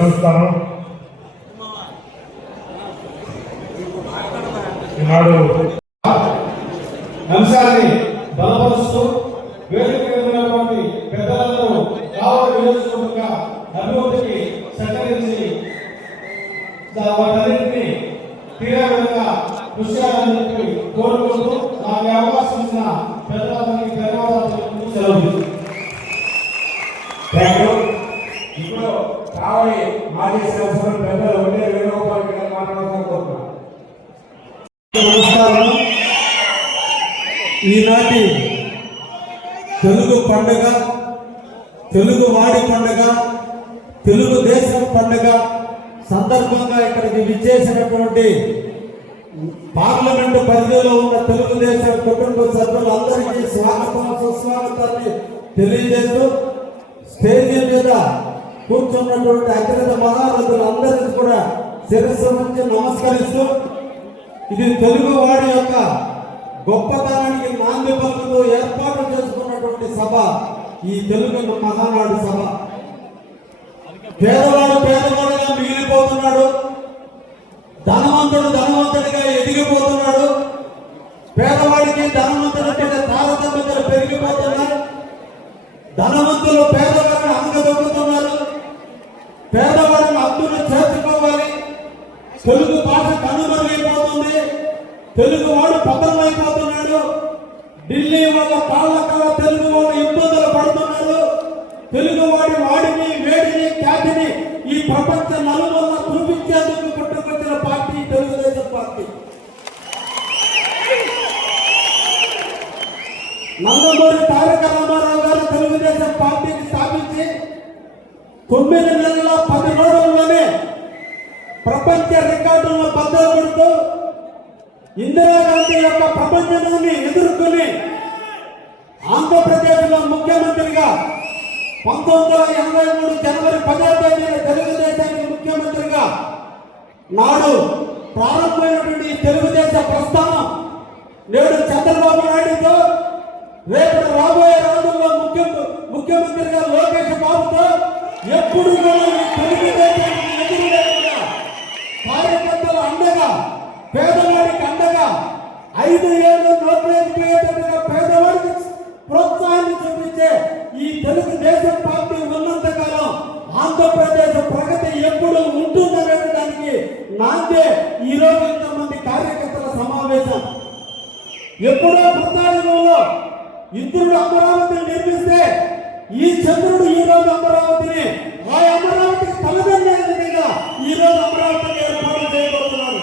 నమస్కారం. ఈనాడు అంశాన్ని బలపరుస్తూ వేదిక ఉన్నటువంటి పెద్దలందరూ కావలి నియోజకవర్గ అభివృద్ధికి సహకరించి వాటన్నింటినీ తీవ్రంగా కృషి చేయాలని కోరుకుంటూ నాకు అవకాశం ఇచ్చిన పెద్దలందరికీ ధన్యవాదాలు సెలవు. ఇప్పుడు కావలి మాజీ శాసన పెద్దలు ఉండే వేణుగోపాల్ గారు మాట్లాడాలని కోరుతున్నాను. నమస్కారం. ఈనాటి తెలుగు పండుగ, తెలుగు వాడి పండుగ, తెలుగుదేశం పండుగ సందర్భంగా ఇక్కడికి విచ్చేసినటువంటి పార్లమెంటు పరిధిలో ఉన్న తెలుగుదేశం కుటుంబ సభ్యులందరికీ స్వాగతం సుస్వాగతాన్ని తెలియజేస్తూ స్టేజీ మీద కూర్చున్నటువంటి అగ్రత మహారథులందరికీ కూడా శిరస్సు నుంచి నమస్కరిస్తూ ఇది తెలుగు వాడి యొక్క గొప్పతనానికి నాంది పలుకుతూ ఏర్పాటు చేసుకున్నటువంటి సభ ఈ తెలుగు మహానాడు సభ. పేదవాడు పేదవాడుగా మిగిలిపోతున్నాడు, ధనవంతుడు ధనవంతుడిగా ఎదిగిపోతున్నాడు, పేదవాడికి ధనవంతుడి మీద తారతమ్యాలు పెరిగిపోతున్నాయి, ధనవంతులు పేదవాడిని అంగదొక్కుతున్నారు, పేదవాడిని హక్కులు చేర్చుకోవాలి, తెలుగు భాష కనుమరుగైపోతుంది, తెలుగు వాడు పతనమైపోతున్నాడు, ఢిల్లీ వాళ్ళ కాళ్ళ తెలుగు వాళ్ళు ఇబ్బందులు పడుతున్నారు, తెలుగు వాడిని వేడిని ఖ్యాతిని ఈ ప్రపంచ నలుమూలన చూపించేందుకు పుట్టుకొచ్చిన పార్టీ తెలుగుదేశం పార్టీ. నందమూరి తారక రామారావు గారు తెలుగుదేశం పార్టీని స్థాపించి 9 నెలల 10 రోజుల్లోనే ప్రపంచ రికార్డులను బద్దలు కొడుతూ ఇందిరాగాంధీ యొక్క ప్రపంచాన్ని ఎదుర్కొని ఆంధ్రప్రదేశ్లో ముఖ్యమంత్రిగా 1983 జనవరి 10వ తేదీన తెలుగుదేశానికి ముఖ్యమంత్రిగా నాడు ప్రారంభమైనటువంటి తెలుగుదేశ ప్రస్థానం నేడు చంద్రబాబు నాయుడుతో, రేపు రాబోయే రోజుల్లో ముఖ్యమంత్రిగా లోకేష్ బాబుతో ఎప్పుడు తెలుగుదేశానికి ఎదురు లేకుండా కార్యకర్తల అండగా, పేదవాడికి అండగా 5 ఏళ్ళు నోట్లేకపోయేటట్టుగా పేదవాడికి ప్రోత్సాహాన్ని చూపించే ఈ తెలుగుదేశం పార్టీ ఉన్నంతకాలం ఆంధ్రప్రదేశ్ ప్రగతి ఎప్పుడు ఉంటుందనే దానికి నాందే ఈ రోజు ఇంతమంది కార్యకర్తల సమావేశం. ఎప్పుడో కృతయుగంలో ఇంద్రుడు అమరావతిని నిర్మిస్తే ఈ చంద్రుడు ఈ రోజు అమరావతిని ఆ అమరావతికి తలదన్నే విధంగా ఈ రోజు అమరావతిని ఏర్పాటు చేయబోతున్నారు.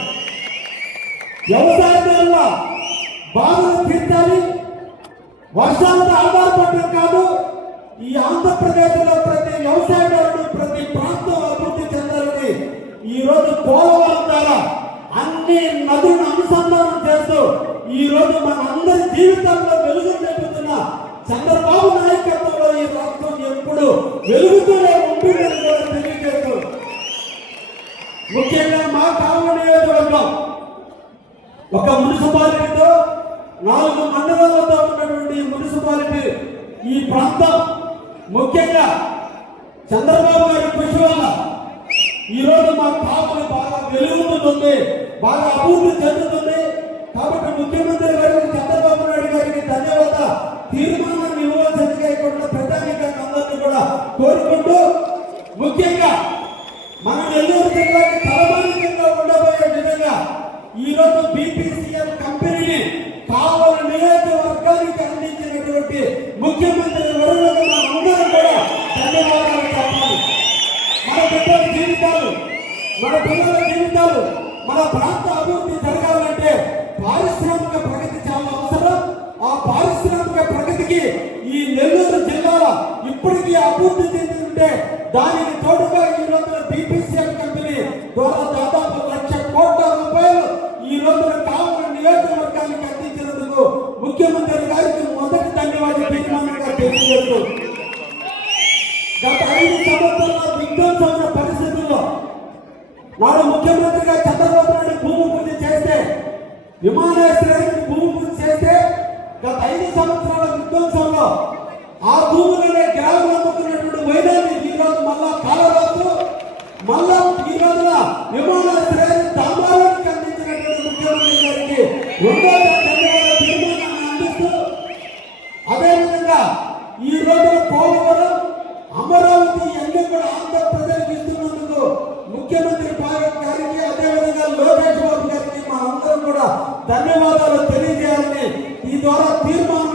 వ్యవసాయదారుల బాధలు తీర్చాలి, వర్షాలతో ఆధారపడడం కాదు, ఈ ఆంధ్రప్రదేశ్లో ప్రతి వ్యవసాయదారుడు ప్రతి ప్రాంతం అభివృద్ధి చెందాలని ఈ రోజు పోలవరం ద్వారా అన్ని నదులను అనుసంధానం చేస్తూ ఈ రోజు మన అందరి జీవితాల్లో వెలుగు నింపుతున్న చంద్రబాబు నాయకత్వంలో ఈ రాష్ట్రం ఎప్పుడు వెలుగుతూనే ఉంటుందని కూడా తెలియజేస్తూ, ముఖ్యంగా మా కావలి నియోజకవర్గం ఒక మున్సిపాలిటీతో 4 మండలాలతో ఉన్నటువంటి మున్సిపాలిటీ ఈ ప్రాంతం ముఖ్యంగా చంద్రబాబు గారి కృషి వల్ల ఈరోజు మా కావలి బాగా వెలుగుతుంది, బాగా అభివృద్ధి చెందుతుంది. కాబట్టి ముఖ్యమంత్రి గారికి చంద్రబాబు నాయుడు గారికి ధన్యవాద తీర్మానాన్ని ఇవ్వాల్సిందిగా ఇక్కడ ప్రజానీకాన్ని అందరినీ కూడా కోరుకుంటూ, ముఖ్యంగా మన నెల్లూరు జిల్లాకి తలమానికంగా ఉండబోయే విధంగా ఈరోజు బీపీసీఎల్ కంపెనీని కావలి నియోజకవర్గానికి అందించినటువంటి ముఖ్యమంత్రి వరుణకు అందరూ కూడా ధన్యవాదాలు చెప్పాలి. మన బిడ్డల జీవితాలు, మన పిల్లల జీవితాలు, మన ప్రాంత అభివృద్ధి జరగాలంటే పారిశ్రామిక ప్రగతి చాలా అవసరం. ఆ పారిశ్రామిక ప్రగతికి ఈ నెల్లూరు జిల్లా ఇప్పటికీ అభివృద్ధి చెందుతుంటే దానికి తోడుగా ఈ రోజున బీపీసీఎల్ కంపెనీ ద్వారా దాదాపు 1,00,000 కోట్ల రూపాయలు ఈ రోజున కావలి నియోజకవర్గానికి అందించినందుకు ముఖ్యమంత్రి గారికి మొదటి ధన్యవాదాలు తీర్మానంగా తెలియజేస్తూ, గత 5 సంవత్సరాల విధ్వంసమైన పరిస్థితుల్లో నాడు ముఖ్యమంత్రిగా చంద్రబాబు నాయుడు భూమి పూజ చేస్తే, విమానాశ్రయానికి భూమి పూజ చేస్తే గత 5 సంవత్సరాల విధ్వంసంలో ఆ భూములనే గ్రామాలు అమ్ముకున్నటువంటి పోయినా ఈ రోజు మళ్ళా కాలరాదు మళ్ళా ఈ రోజున విమానాశ్రయాన్ని తామారానికి అందించినటువంటి ముఖ్యమంత్రి గారికి రెండో ధన్యవాదాలు తీర్మానాన్ని అందిస్తూ అదేవిధంగా ఈ రోజున పోలవరం అమరావతి అన్ని కూడా ఆంధ్ర ప్రజలకు ఇస్తున్నందుకు ముఖ్యమంత్రి గారికి అదేవిధంగా లోకేష్ బాబు గారికి మనందరం కూడా ధన్యవాదాలు తెలియజేయాలని ఈ ద్వారా తీర్మానం